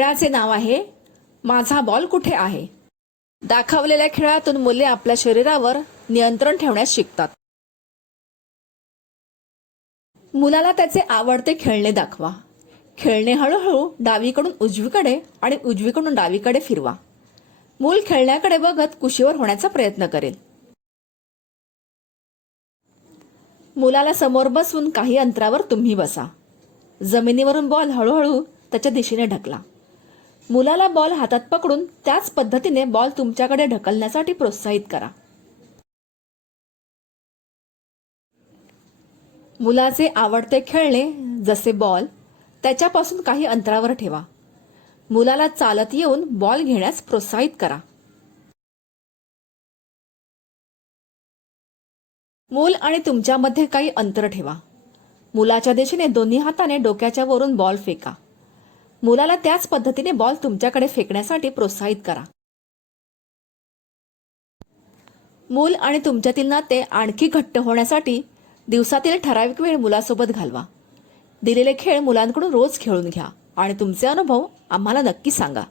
खेळाचे नाव आहे माझा बॉल कुठे आहे? दाखवलेल्या खेळातून मुले आपल्या शरीरावर नियंत्रण ठेवण्यास शिकतात. मुलाला त्याचे आवडते खेळणे दाखवा. खेळणे हळूहळू डावीकडून उजवीकडे आणि उजवीकडून डावीकडे फिरवा. मूल खेळण्याकडे बघत कुशीवर होण्याचा प्रयत्न करेल. मुलाला समोर बसवून काही अंतरावर तुम्ही बसा. जमिनीवरून बॉल हळूहळू त्याच्या दिशेने ढकला. मुलाला बॉल हातात पकडून त्याच पद्धतीने बॉल तुमच्याकडे ढकलण्यासाठी प्रोत्साहित करा. मुलाचे आवडते खेळणे जसे बॉल त्याच्यापासून काही अंतरावर ठेवा. मुलाला चालत येऊन बॉल घेण्यास प्रोत्साहित करा. मूल आणि तुमच्यामध्ये काही अंतर ठेवा. मुलाच्या दिशेने दोन्ही हाताने डोक्याच्या वरून बॉल फेका. मुलाला त्याच पद्धतीने बॉल तुमच्याकडे फेकण्यासाठी प्रोत्साहित करा. मूल आणि तुमच्यातील नाते आणखी घट्ट होण्यासाठी दिवसातील ठराविक वेळ मुलासोबत घालवा. दिलेले खेळ मुलांकडून रोज खेळून घ्या आणि तुमचे अनुभव आम्हाला नक्की सांगा.